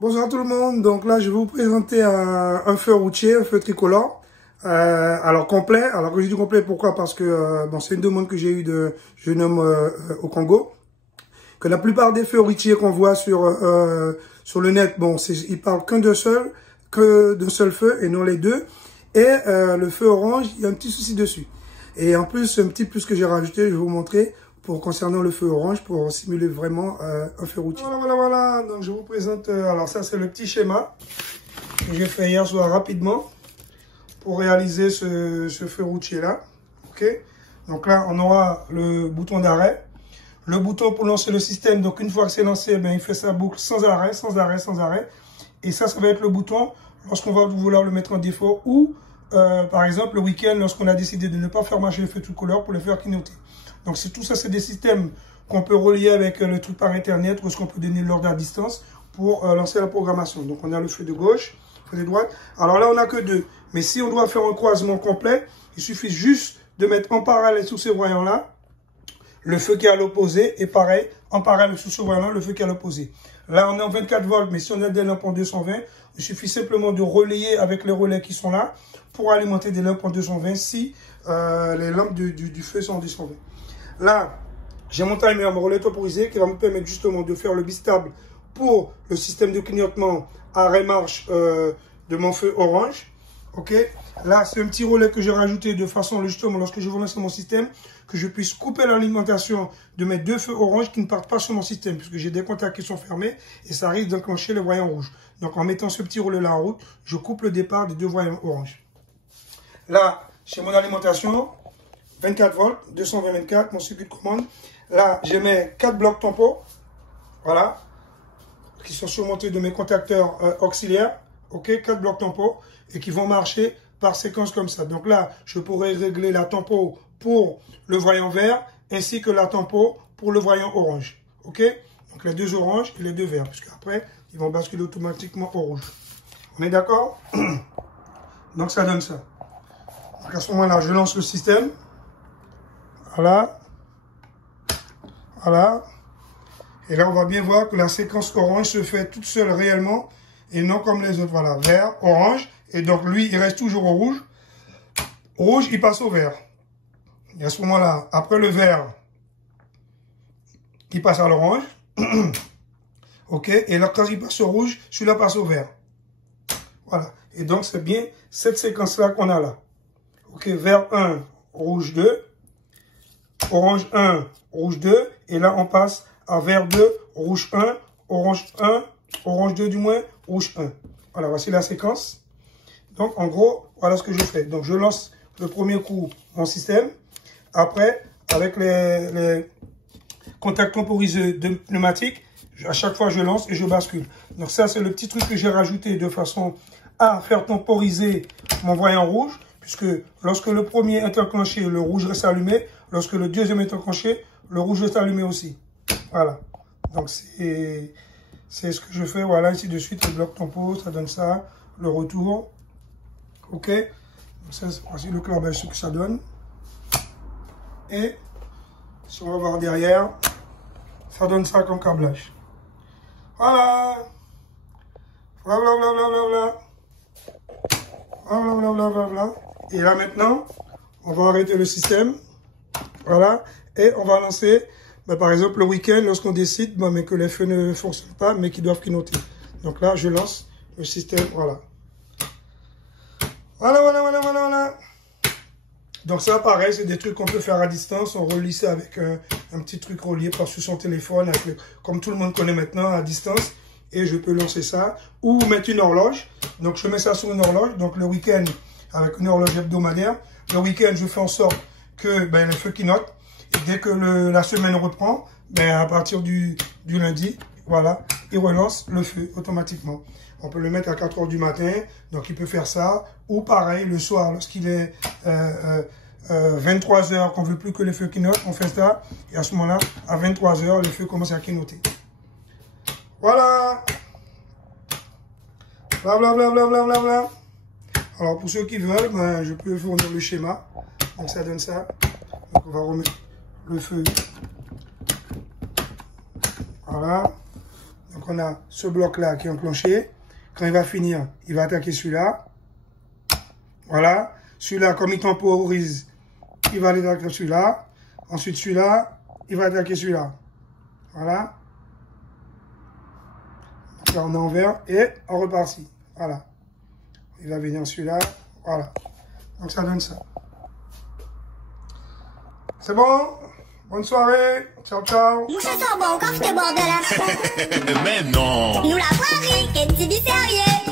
Bonjour tout le monde, donc là je vais vous présenter un feu routier, un feu tricolore, alors complet. Alors que je dis complet, pourquoi? Parce que bon, c'est une demande que j'ai eue de jeune homme au Congo, que la plupart des feux routiers qu'on voit sur le net, bon, ils parlent d'un seul feu et non les deux. Et le feu orange, il y a un petit souci dessus. Et en plus, un petit plus que j'ai rajouté, je vais vous montrer concernant le feu orange pour simuler vraiment un feu routier. Voilà. Donc je vous présente, alors ça c'est le petit schéma que j'ai fait hier soir rapidement pour réaliser ce feu routier là. Ok. Donc là on aura le bouton d'arrêt, le bouton pour lancer le système. Donc une fois que c'est lancé, ben, il fait sa boucle sans arrêt. Et ça va être le bouton lorsqu'on va vouloir le mettre en défaut ou par exemple le week-end lorsqu'on a décidé de ne pas faire marcher le feu tricolore pour le faire clignoter. Donc tout ça, c'est des systèmes qu'on peut relier avec le truc par internet ou est-ce qu'on peut donner l'ordre à distance pour lancer la programmation. Donc on a le feu de gauche, le feu de droite. Alors là, on n'a que deux. Mais si on doit faire un croisement complet, il suffit juste de mettre en parallèle sous ces voyants-là le feu qui est à l'opposé et pareil, en parallèle sous ce voyant-là, le feu qui est à l'opposé. Là, on est en 24 volts, mais si on a des lampes en 220, il suffit simplement de relayer avec les relais qui sont là pour alimenter des lampes en 220 si les lampes du feu sont en 220. Là, j'ai mon timer, mon relais temporisé qui va me permettre justement de faire le bistable pour le système de clignotement arrêt-marche de mon feu orange. Ok. Là, c'est un petit relais que j'ai rajouté de façon justement lorsque je veux lancer mon système, que je puisse couper l'alimentation de mes deux feux orange qui ne partent pas sur mon système, puisque j'ai des contacts qui sont fermés et ça risque d'enclencher les voyants rouges. Donc en mettant ce petit relais là en route, je coupe le départ des deux voyants orange. Là, chez mon alimentation, 24 volts, 220-24, mon circuit de commande. Là, j'ai mes 4 blocs tampons, voilà, qui sont surmontés de mes contacteurs auxiliaires, ok, 4 blocs tampons, et qui vont marcher par séquence comme ça. Donc là, je pourrais régler la tempo pour le voyant vert, ainsi que la tempo pour le voyant orange, ok. Donc les deux oranges et les deux verts, puisque après, ils vont basculer automatiquement au rouge. On est d'accord? Donc ça donne ça. Donc à ce moment-là, je lance le système. Voilà. Et là, on va bien voir que la séquence orange se fait toute seule réellement et non comme les autres. Voilà, vert, orange. Et donc, lui, il reste toujours au rouge. Rouge, il passe au vert. Et à ce moment-là, après le vert, il passe à l'orange. Ok. Et là, quand il passe au rouge, celui-là passe au vert. Voilà. Et donc, c'est bien cette séquence-là qu'on a là. Ok. Vert 1, rouge 2. Orange 1, rouge 2, et là on passe à vert 2, rouge 1, orange 2 du moins, rouge 1. Voilà, voici la séquence. Donc en gros, voilà ce que je fais. Donc je lance le premier coup mon système. Après, avec les contacts temporisés de pneumatique, à chaque fois je lance et je bascule. Donc ça c'est le petit truc que j'ai rajouté de façon à faire temporiser mon voyant rouge. Puisque lorsque le premier est enclenché, le rouge reste allumé. Lorsque le deuxième est enclenché, le rouge reste allumé aussi. Voilà. Donc c'est ce que je fais. Voilà, ici de suite, le bloc tempo, ça donne ça. Le retour. Ok. Donc ça, c'est voici le clambage, ce que ça donne. Et si on va voir derrière, ça donne ça comme câblage. Voilà. Voilà. Et là maintenant, on va arrêter le système. Voilà. Et on va lancer, par exemple, le week-end, lorsqu'on décide mais que les feux ne fonctionnent pas, mais qu'ils doivent clignoter. Donc là, je lance le système. Voilà. Voilà. Donc ça, pareil, c'est des trucs qu'on peut faire à distance. On relie ça avec un petit truc relié par-dessus son téléphone, comme tout le monde connaît maintenant, à distance. Et je peux lancer ça. Ou mettre une horloge. Donc je mets ça sur une horloge. Donc le week-end, avec une horloge hebdomadaire. Le week-end, je fais en sorte que le feu clignote. Et dès que la semaine reprend, à partir du lundi, voilà, il relance le feu automatiquement. On peut le mettre à 4 h du matin. Donc il peut faire ça. Ou pareil, le soir, lorsqu'il est 23 h, qu'on ne veut plus que le feu clignote, on fait ça. Et à ce moment-là, à 23 h, le feu commence à clignoter. Voilà. Blablabla. Alors pour ceux qui veulent, je peux fournir le schéma. Donc ça donne ça. Donc on va remettre le feu. Voilà. Donc on a ce bloc-là qui est enclenché. Quand il va finir, il va attaquer celui-là. Voilà. Celui-là, comme il temporise, il va aller attaquer celui-là. Ensuite, celui-là, il va attaquer celui-là. Voilà. Donc là, on est en vert et on repart-ci. Voilà. Il va venir celui-là. Voilà. Donc ça donne ça. C'est bon? Bonne soirée. Ciao, ciao. Mouche sur bon coffre de bordel. Mais non. Nous la voirie, qu'est-ce que tu dis sérieux?